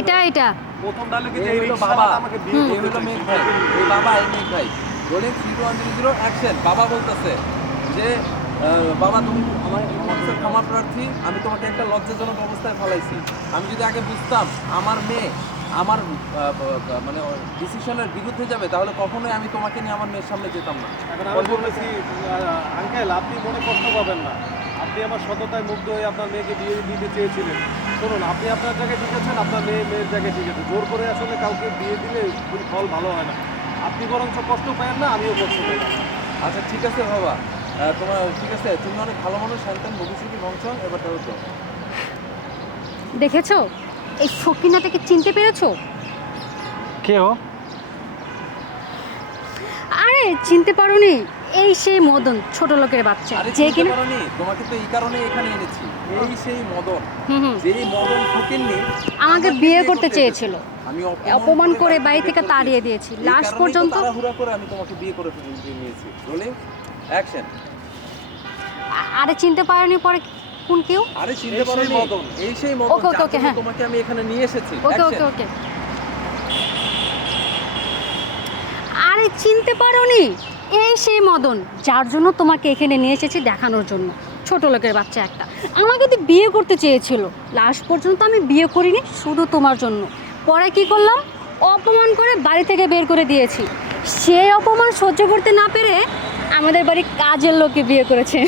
এটা প্রথম ডায়লগে যে বাবা আমাকে বিয়ে করতে মেঘ ভাই, এই বাবা এই মেঘ ভাই রোলিং 3 2 1 0 0 অ্যাকশন। বাবা বলতেছে যে বাবা তুমি আমার ক্ষমা প্রার্থী, আমি তোমাকে একটা লজ্জাজনক অবস্থায় ফেলাইছি। আমি যদি আগে বুঝতাম আমার মেয়ে আমার মানে ডিসিশনের বিরুদ্ধে যাবে, তাহলে কখনোই আমি তোমাকে নিয়ে আমার মেয়ের সামনে যেতাম না। এখন আমি বলেছি আঙ্কেল আপনি মনে কষ্ট পাবেন না, আপনি আমার সততায় মুগ্ধ হয়ে আপনার মেয়েকে বিয়ে দিতে চেয়েছিলেন। শুনুন, আপনি আপনার জায়গায় ঠিক আছেন, আপনার মেয়ের জায়গায় ঠিক আছে। জোর করে আসলে কাউকে বিয়ে দিলে ফল ভালো হয় না। আপনি বরঞ্চ কষ্ট পাবেন না, আমিও কষ্ট পাই না। আচ্ছা ঠিক আছে বাবা, তোমার ঠিক আছে, তুমি অনেক ভালো মানুষ, শান্তন ভবিষ্যৎ বংশ, এবার তো দেখেছো এই সকিনাটাকে চিনতে পেরেছো? কে ও? আরে চিনতে পারোনি? এই সেই মদন, ছোট লোকের বাচ্চা যে কিনা তোমাকে তো এই কারণে এখানে এনেছি। এই সেই মদন, হুম যেই মদন ফকিন্নি আমাকে বিয়ে করতে চেয়েছিল, আমি অপমান করে বাড়ি থেকে তাড়িয়ে দিয়েছি। লাস্ট পর্যন্ত তাড়াহুড়া করে আমি তোমাকে বিয়ে করে নিয়েছি। Rolling action. আরে চিনতে পারোনি পরে কোন কেউ? আরে চিনতে পারোনি মদন, এই সেই মদন। ওকে ওকে হ্যাঁ, তোমাকে আমি এখানে নিয়ে এসেছি। ওকে ওকে ওকে। আরে চিনতে পারোনি? এই সেই মদন যার জন্য তোমাকে এখানে নিয়ে এসেছি দেখানোর জন্য। ছোট লোকের বাচ্চা একটা আমাকে তো বিয়ে করতে চেয়েছিল, লাস্ট পর্যন্ত আমি বিয়ে করিনি শুধু তোমার জন্য। পরে কি করলাম? অপমান করে বাড়ি থেকে বের করে দিয়েছি। সেই অপমান সহ্য করতে না পেরে আমাদের বাড়ির কাজের লোককে বিয়ে করেছে।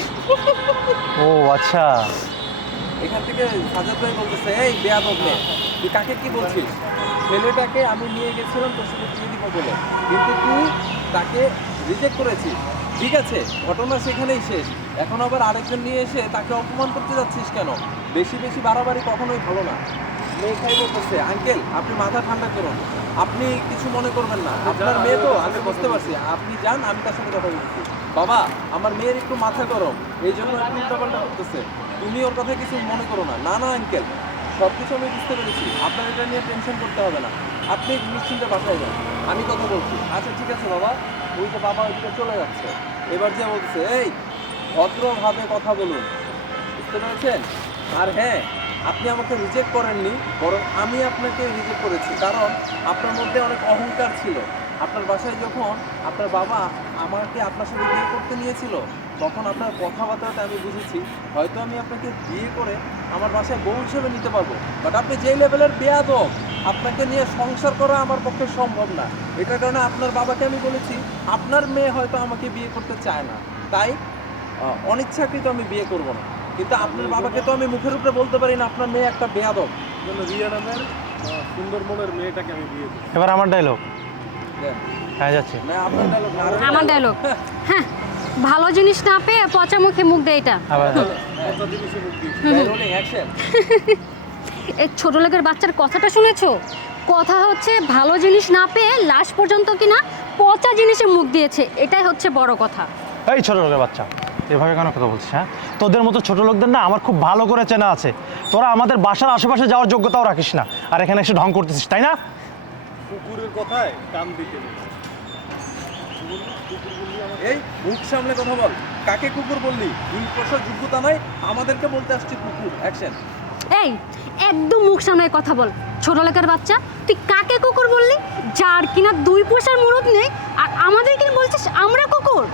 ও আচ্ছা, এখান থেকে সাজাদ ভাই বলতেছে, এই বেয়াদব মেয়ে, তুই কাকে কি বলছিস? ছেলেটাকে আমি নিয়ে গেছিলাম তোর সাথে বিয়ে দিব বলে, কিন্তু তুই তাকে রিজেক্ট করেছিস। ঠিক আছে, ঘটনা সেখানেই শেষ। এখন আবার আরেকজন নিয়ে এসে তাকে অপমান করতে যাচ্ছিস কেন? বেশি বেশি বাড়াবাড়ি কখনোই ভালো না। মেয়ে খাই বলতেছে, আঙ্কেল আপনি মাথা ঠান্ডা করুন, আপনি কিছু মনে করবেন না, আপনার মেয়ে তো আমি বুঝতে পারছি, আপনি যান, আমি তার সাথে কথা বলছি। বাবা আমার মেয়ের একটু মাথা গরম, এই জন্য একটু উল্টাপাল্টা করতেছে, তুমি ওর কথা কিছু মনে করো না। না না আঙ্কেল, সব কিছু আমি বুঝতে পেরেছি, আপনার এটা নিয়ে টেনশন করতে হবে না, আপনি নিশ্চিন্তে বাসায় যান, আমি কথা বলছি। আচ্ছা ঠিক আছে বাবা। ওই যে বাবা ওইদিকে চলে যাচ্ছে, এবার যে বলছে, এই ভদ্রভাবে কথা বলুন, বুঝতে পেরেছেন? আর হ্যাঁ, আপনি আমাকে রিজেক্ট করেননি, বরং আমি আপনাকে রিজেক্ট করেছি, কারণ আপনার মধ্যে অনেক অহংকার ছিল। আপনার বাসায় যখন আপনার বাবা আমাকে আপনার সাথে বিয়ে করতে নিয়েছিল, তখন আপনার কথাবার্তাতে আমি বুঝেছি হয়তো আমি আপনাকে বিয়ে করে আমার বাসায় বউ হিসেবে নিতে পারবো, বাট আপনি যেই লেভেলের বেয়াদব, আপনাকে নিয়ে সংসার করা আমার পক্ষে সম্ভব না। এটার কারণে আপনার বাবাকে আমি বলেছি আপনার মেয়ে হয়তো আমাকে বিয়ে করতে চায় না, তাই অনিচ্ছাকৃত আমি বিয়ে করব না। কিন্তু আপনার বাবাকে তো আমি মুখের উপরে বলতে পারি না আপনার মেয়ে একটা বেয়াদব। রিয়া নামের সুন্দর মনের মেয়েটাকে আমি বিয়ে করি। এবার আমার ডায়লগ। হ্যাঁ যাচ্ছে। না আপনার ডায়লগ না, আমার ডায়লগ। হ্যাঁ, ভালো জিনিস না পেয়ে পচা মুখে মুখ দেয় এটা। কত জিনিসে মুখ দিয়েছি। Rolling action. এই ছোট লোকের বাচ্চার কথাটা শুনেছো? কথা হচ্ছে ভালো জিনিস না পেয়ে লাস্ট পর্যন্ত কিনা পচা জিনিসে মুখ দিয়েছে, এটাই হচ্ছে বড় কথা। এই ছোট লোকের বাচ্চা, এভাবে কেন কথা বলছিস? হ্যাঁ, তোদের মতো ছোট লোকদের না আমার খুব ভালো করে চেনা আছে। তোরা আমাদের বাসার আশেপাশে যাওয়ার যোগ্যতাও রাখিস না, আর এখানে এসে ঢং করতেছিস, তাই না? কুকুরের কথায় কান দিতে নেই। এই মুখ সামলে কথা বল, কাকে কুকুর বললি? দুই পয়সার যোগ্যতা নাই, আমাদেরকে বলতে আসছে কুকুর। অ্যাকশন। এই একদম মুখ সামনে কথা বল, ছোট লোকের বাচ্চা। তুই কাকে কুকুর বললি? যার কিনা 2 পয়সার মুরত নেই, আর আমাদের কিনা বলছিস আমরা কুকুর?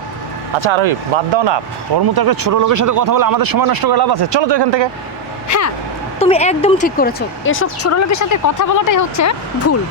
আচ্ছা আর ওই বাদ দাও না, ওর মতো একটা ছোট লোকের সাথে কথা বলে আমাদের সময় নষ্ট করে লাভ আছে? চলো তো এখান থেকে। হ্যাঁ, তুমি একদম ঠিক করেছো, এসব ছোট লোকের সাথে কথা বলাটাই হচ্ছে ভুল।